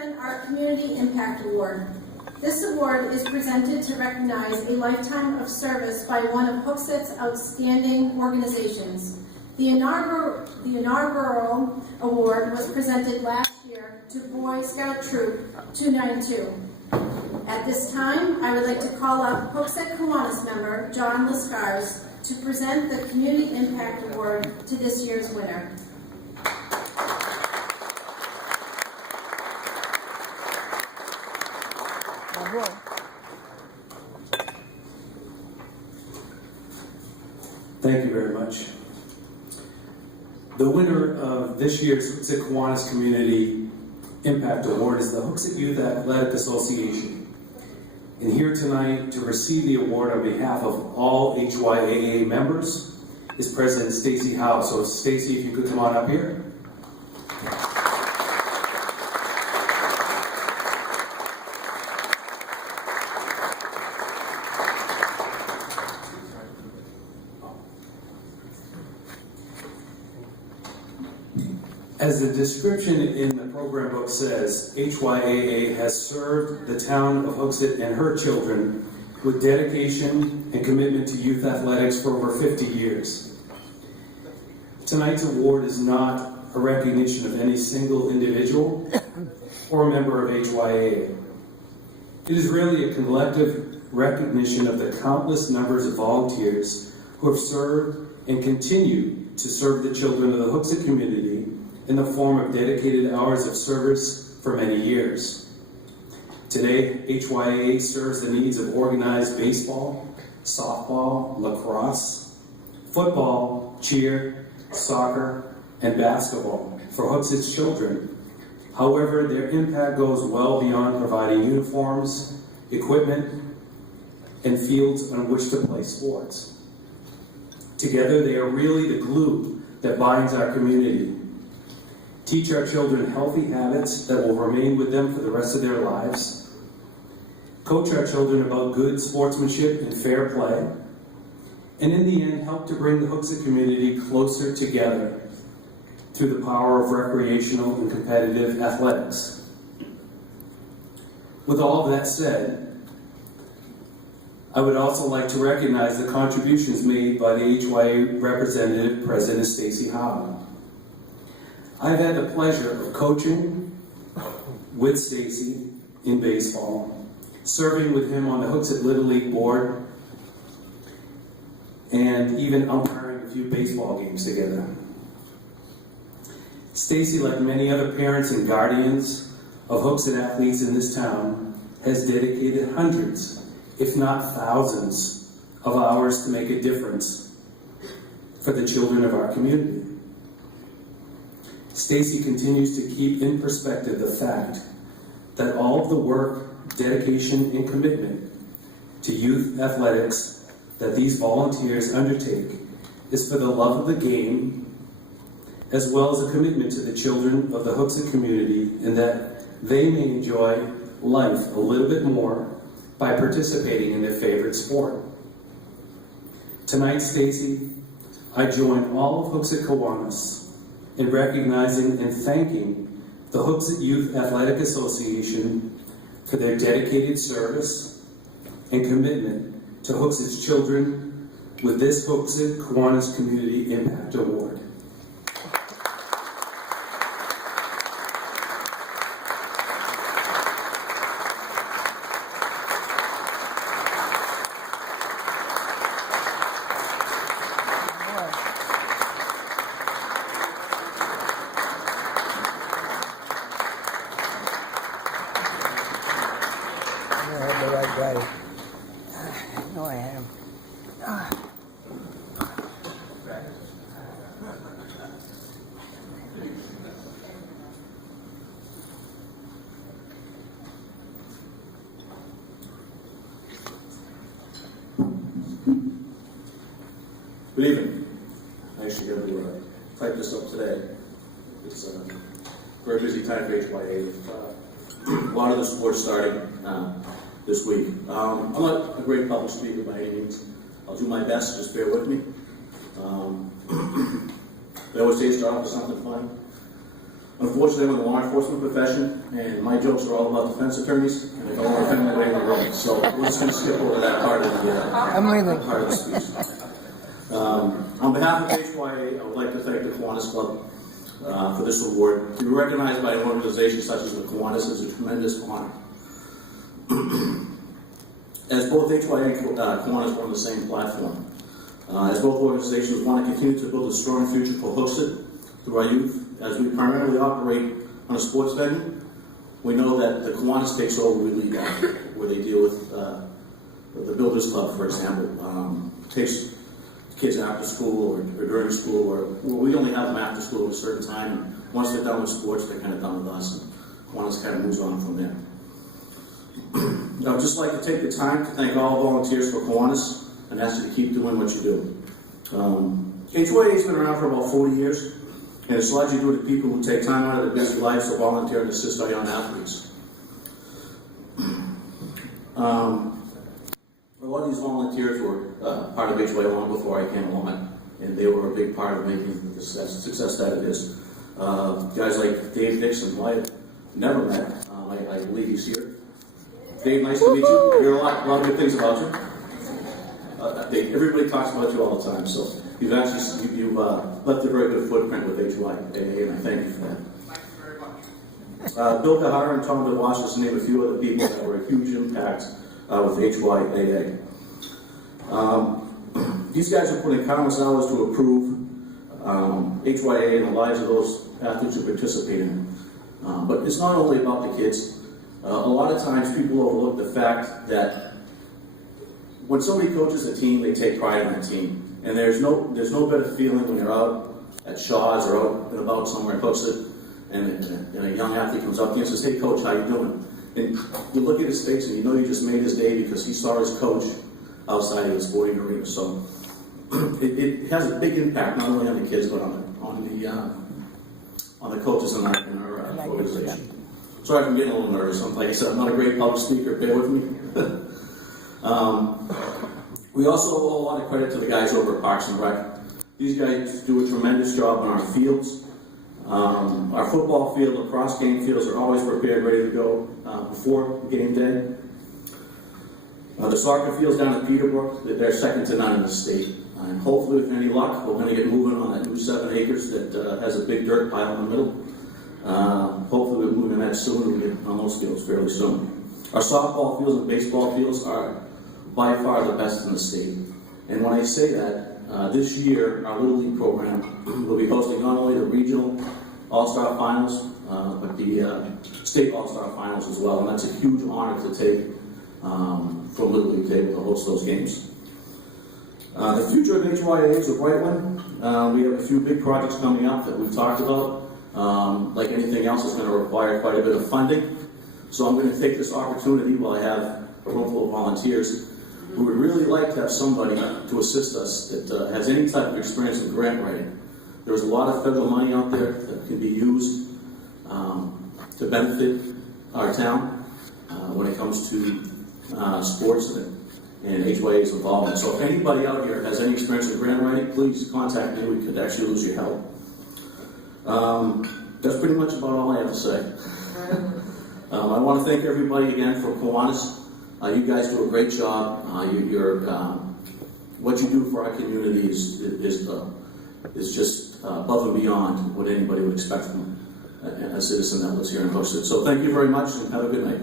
present our Community Impact Award. This award is presented to recognize a lifetime of service by one of Hooksett's outstanding organizations. The inaugural award was presented last year to Boy Scout Troop 292. At this time, I would like to call up Hooksett Kiwanis member John Lascars to present the Community Impact Award to this year's winner. Thank you very much. The winner of this year's Hooksett Kiwanis Community Impact Award is the Hooksett Youth Athletic Association. And here tonight to receive the award on behalf of all HYAA members is President Stacy Howe. So Stacy, if you could come on up here. As the description in the program book says, HYAA has served the town of Hooksett and her children with dedication and commitment to youth athletics for over 50 years. Tonight's award is not a recognition of any single individual or member of HYAA. It is really a collective recognition of the countless numbers of volunteers who have served and continue to serve the children of the Hooksett community in the form of dedicated hours of service for many years. Today, HYAA serves the needs of organized baseball, softball, lacrosse, football, cheer, soccer, and basketball for Hooksett's children. However, their impact goes well beyond providing uniforms, equipment, and fields on which to play sports. Together, they are really the glue that binds our community. Teach our children healthy habits that will remain with them for the rest of their lives. Coach our children about good sportsmanship and fair play. And in the end, help to bring the Hooksett community closer together through the power of recreational and competitive athletics. With all of that said, I would also like to recognize the contributions made by the HYA representative, President Stacy Howe. I've had the pleasure of coaching with Stacy in baseball, serving with him on the Hooksett Little League board, and even umpiring a few baseball games together. Stacy, like many other parents and guardians of Hooksett athletes in this town, has dedicated hundreds, if not thousands, of hours to make a difference for the children of our community. Stacy continues to keep in perspective the fact that all of the work, dedication, and commitment to youth athletics that these volunteers undertake is for the love of the game, as well as a commitment to the children of the Hooksett community, and that they may enjoy life a little bit more by participating in their favorite sport. Tonight, Stacy, I join all of Hooksett Kiwanis in recognizing and thanking the Hooksett Youth Athletic Association for their dedicated service and commitment to Hooksett's children with this Hooksett Kiwanis Community Impact Award. No, I am. Good evening. I actually got to type this up today. It's a very busy time for HYA. A lot of the sports starting this week. I'm not a great public speaker by any means. I'll do my best, just bear with me. I always say start off with something fun. Unfortunately, I'm in the law enforcement profession, and my jokes are all about defense attorneys, and I don't want to offend anybody in the room, so we're just going to skip over that part of the speech. On behalf of HYAA, I would like to thank the Kiwanis Club for this award. To be recognized by an organization such as the Kiwanis is a tremendous honor. As both HYAA and Kiwanis were on the same platform, as both organizations want to continue to build a strong future for Hooksett through our youth, as we primarily operate on a sports venue, we know that the Kiwanis takes over, we lead that, where they deal with the Builders Club, for example, takes kids after school or during school, or we only have them after school at a certain time, and once they're done with sports, they're kind of done with us, and Kiwanis kind of moves on from there. I would just like to take the time to thank all volunteers for Kiwanis and ask you to keep doing what you do. HYAA has been around for about 40 years, and it's largely due to people who take time out of their busy lives to volunteer and assist our young athletes. A lot of these volunteers were part of HYAA long before I came along, and they were a big part of making the success that it is. Guys like Dave Dixon, who I have never met, I believe he's here. Dave, nice to meet you. I hear a lot of good things about you. Everybody talks about you all the time, so you've left a very good footprint with HYAA, and I thank you for that. Bill Kahara and Tom DeWash, just to name a few other people that were a huge impact with HYAA. These guys are putting countless hours to improve HYAA and the lives of those athletes who participate in it. But it's not only about the kids. A lot of times people overlook the fact that when somebody coaches a team, they take pride in that team. And there's no better feeling when you're out at Shaw's or out and about somewhere in Hooksett, and a young athlete comes up to you and says, "Hey coach, how you doing?" And you look at his face and you know you just made his day because he saw his coach outside of the sporting arena. So it has a big impact not only on the kids but on the coaches in our organization. Sorry if I'm getting a little nervous. Like I said, I'm not a great public speaker. Bear with me. We also owe a lot of credit to the guys over at Parks and Rec. These guys do a tremendous job on our fields. Our football field, lacrosse game fields are always prepared, ready to go before game day. The soccer fields down at Peterbrook, they're second to none in the state. And hopefully, with any luck, we're going to get moving on that new 7 acres that has a big dirt pile in the middle. Hopefully, we're moving that soon. We'll get on those fields fairly soon. Our softball fields and baseball fields are by far the best in the state. And when I say that, this year, our Little League program will be hosting not only the regional All-Star Finals, but the state All-Star Finals as well. And that's a huge honor to take for Little League to be able to host those games. The future of HYAA is a bright one. We have a few big projects coming up that we've talked about. Like anything else, it's going to require quite a bit of funding. So I'm going to take this opportunity while I have a room full of volunteers. We would really like to have somebody to assist us that has any type of experience in grant writing. There's a lot of federal money out there that can be used to benefit our town when it comes to sports and HYAA's involvement. So if anybody out here has any experience in grant writing, please contact me. We could actually use your help. That's pretty much about all I have to say. I want to thank everybody again for Kiwanis. You guys do a great job. What you do for our community is just above and beyond what anybody would expect from a citizen that lives here in Hooksett. So thank you very much and have a good night.